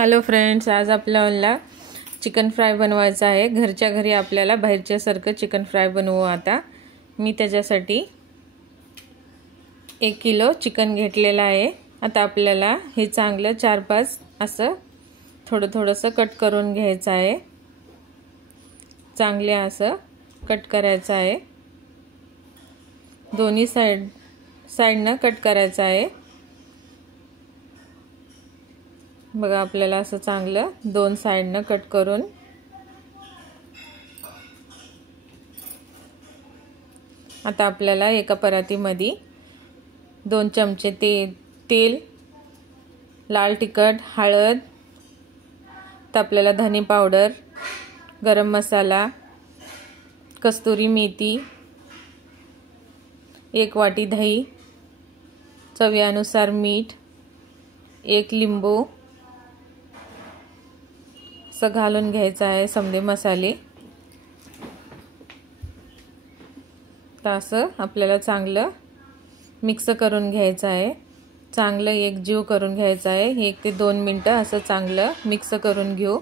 Hello friends, आज आपल्याला chicken fry बनवायचा आहे। घरच्या घरी आपल्याला बाहेरच्यासारखं चिकन फ्राय बनवू। आता मी त्याच्यासाठी 1 किलो चिकन घेतलेला आहे। आता आपल्याला हे चांगलं 4-5 असं थोडं कट करून घ्यायचं आहे। चांगले असं कट करायचं आहे। दोन्ही साइडनं कट करायचं आहे। बघा, आपल्याला असं चांगलं 2 साइडनं कट करून आता आपल्याला एका परातीमध्ये 2 चमचे तेल, लाल तिखट, हळद, तर आपल्याला धने पावडर, गरम मसाला, कस्तुरी मेथी, 1 वाटी दही, चवीनुसार मीठ, 1 लिंबू असं घालून घ्यायचं आहे। समदे मसाले तर असं आपल्याला चांगलं मिक्स करून घ्यायचं आहे। चांगलं एकजीव करून घ्यायचं आहे। 1 ते 2 मिनिटं असं चांगलं मिक्स करून घेऊ।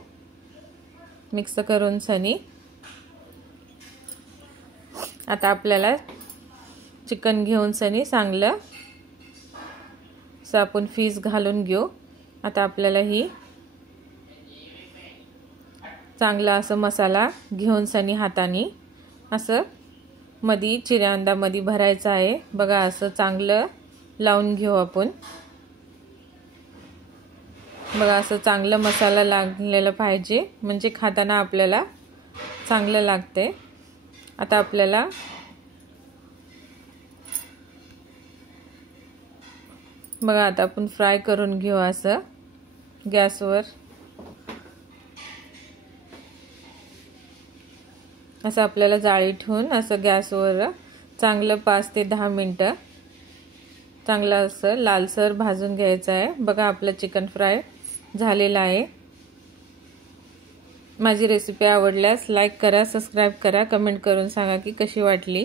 मिक्स करून सनी आता आपल्याला चिकन घेऊन सनी चांगलं असं आपण पीस घालून घेऊ। आता आपल्याला ही चांगला असं मसाला घेऊन सनी हाताने असं मध्ये चिऱ्यांदामध्ये भरायचा आहे। बघा, असं चांगलं लावून घेऊ आपण। बघा, असं चांगलं मसाला लागलेला पाहिजे, म्हणजे खाताना आपल्याला चांगलं लागते। आता आपल्याला बघा, आता आपण फ्राय करून घेऊ असं गॅसवर। असं आपल्याला जाळी ठेवून असं गॅसवर चांगलं 5 ते 10 मिनिटं चांगलं असं लालसर भाजून घ्यायचं आहे। बघा, आपलं चिकन फ्राय झालेलं आहे। माझी रेसिपी आवडल्यास लाईक करा, सबस्क्राइब करा, कमेंट करून सांगा की कशी वाटली।